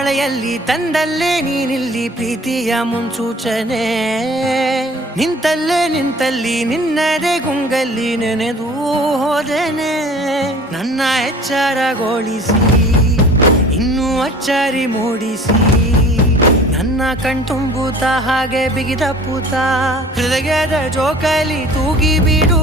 ಮಳೆಯಲ್ಲಿ ತಂದಲ್ಲೇ ನೀನಿಲ್ಲಿ ಪ್ರೀತಿಯ ಮುನ್ಸೂಚನೆ ನಿಂತಲ್ಲಿ ನಿನ್ನದೇ ಗುಂಗಲ್ಲಿ ನೆನೆದು ಹೋದೆನೆ ನನ್ನ ಎಚ್ಚರಗೊಳಿಸಿ ಇನ್ನೂ ಅಚ್ಚರಿ ಮೂಡಿಸಿ ನನ್ನ ಕಣ್ತುಂಬುತ್ತ ಹಾಗೆ ಬಿಗಿದ ಪೂತ ಹೃದಯದ ಜೋಕಾಲಿ ತೂಗಿ ಬಿಡು